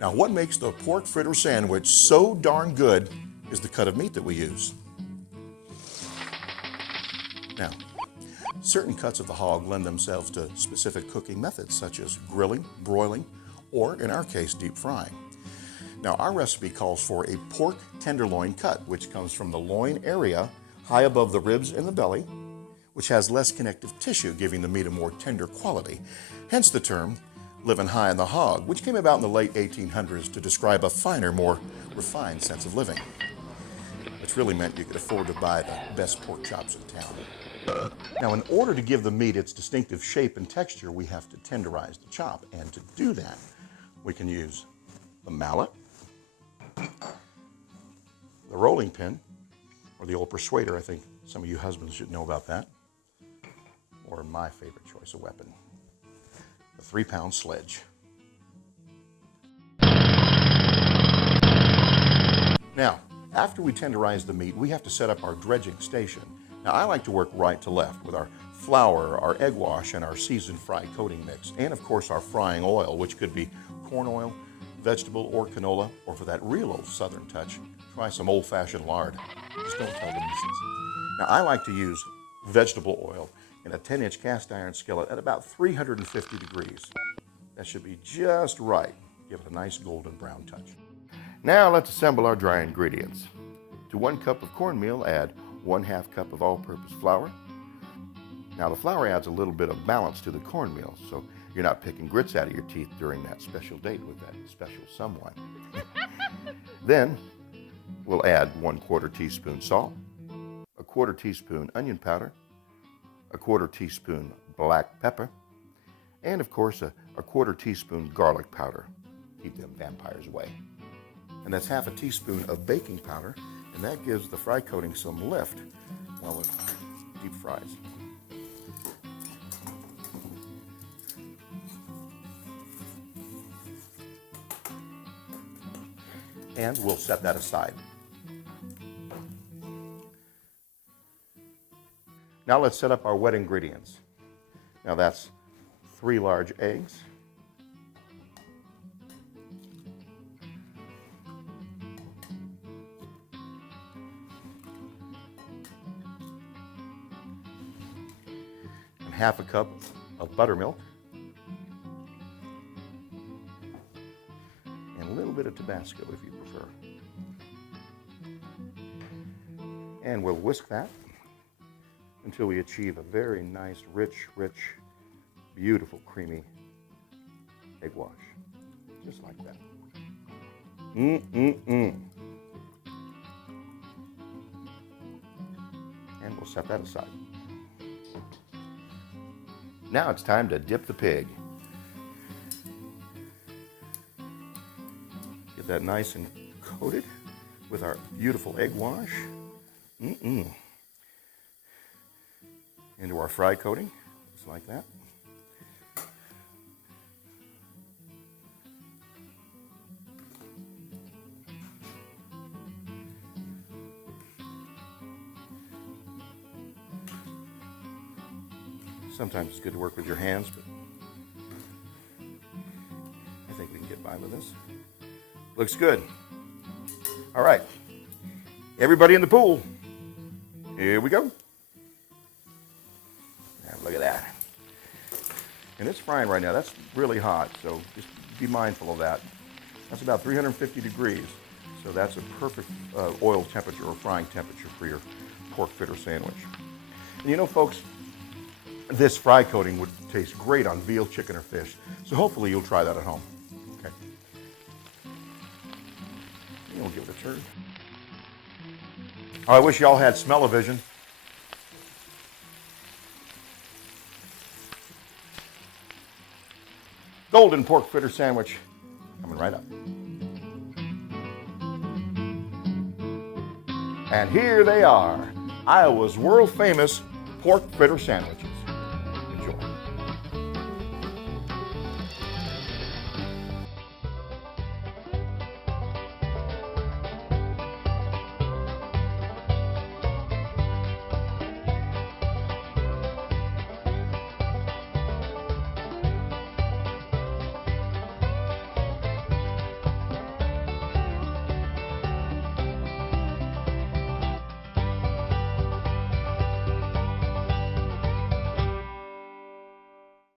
Now, what makes the pork fritter sandwich so darn good is the cut of meat that we use. Now, certain cuts of the hog lend themselves to specific cooking methods, such as grilling, broiling, or in our case, deep frying. Now, our recipe calls for a pork tenderloin cut, which comes from the loin area high above the ribs and the belly, which has less connective tissue, giving the meat a more tender quality. Hence the term living high in the hog, which came about in the late 1800s to describe a finer, more refined sense of living, which really meant you could afford to buy the best pork chops in town. Now, in order to give the meat its distinctive shape and texture, we have to tenderize the chop, and to do that, we can use the mallet, the rolling pin, or the old persuader. I think some of you husbands should know about that. Or my favorite choice of weapon, the 3-pound sledge. Now, after we tenderize the meat, we have to set up our dredging station. Now, I like to work right to left with our flour, our egg wash, and our seasoned fry coating mix. And of course, our frying oil, which could be corn oil, vegetable, or canola, or for that real old southern touch, try some old-fashioned lard. Just don't tell the missus. Now, I like to use vegetable oil in a 10-inch cast iron skillet at about 350 degrees. That should be just right. Give it a nice golden brown touch. Now let's assemble our dry ingredients. To 1 cup of cornmeal, add 1/2 cup of all-purpose flour. Now the flour adds a little bit of balance to the cornmeal, so you're not picking grits out of your teeth during that special date with that special someone. Then we'll add 1/4 teaspoon salt, 1/4 teaspoon onion powder, 1/4 teaspoon black pepper, and of course a 1/4 teaspoon garlic powder. Keep them vampires away. And that's 1/2 teaspoon of baking powder, and that gives the fry coating some lift while it deep fries. And we'll set that aside. Now let's set up our wet ingredients. Now that's 3 large eggs, and 1/2 cup of buttermilk, and a little bit of Tabasco if you prefer. And we'll whisk that until we achieve a very nice, rich, beautiful, creamy egg wash. Just like that. And we'll set that aside. Now it's time to dip the pig. Get that nice and coated with our beautiful egg wash. Into our fry coating, just like that. Sometimes it's good to work with your hands, but I think we can get by with this. Looks good. All right, everybody in the pool, here we go. Look at that. And it's frying right now. That's really hot, so just be mindful of that. That's about 350 degrees, so that's a perfect oil temperature or frying temperature for your pork fritter sandwich. And you know, folks, this fry coating would taste great on veal, chicken, or fish, so hopefully you'll try that at home. Okay. And we'll give it a turn. Oh, I wish y'all had smell-o-vision. Golden pork fritter sandwich coming right up. And here they are, Iowa's world famous pork fritter sandwiches.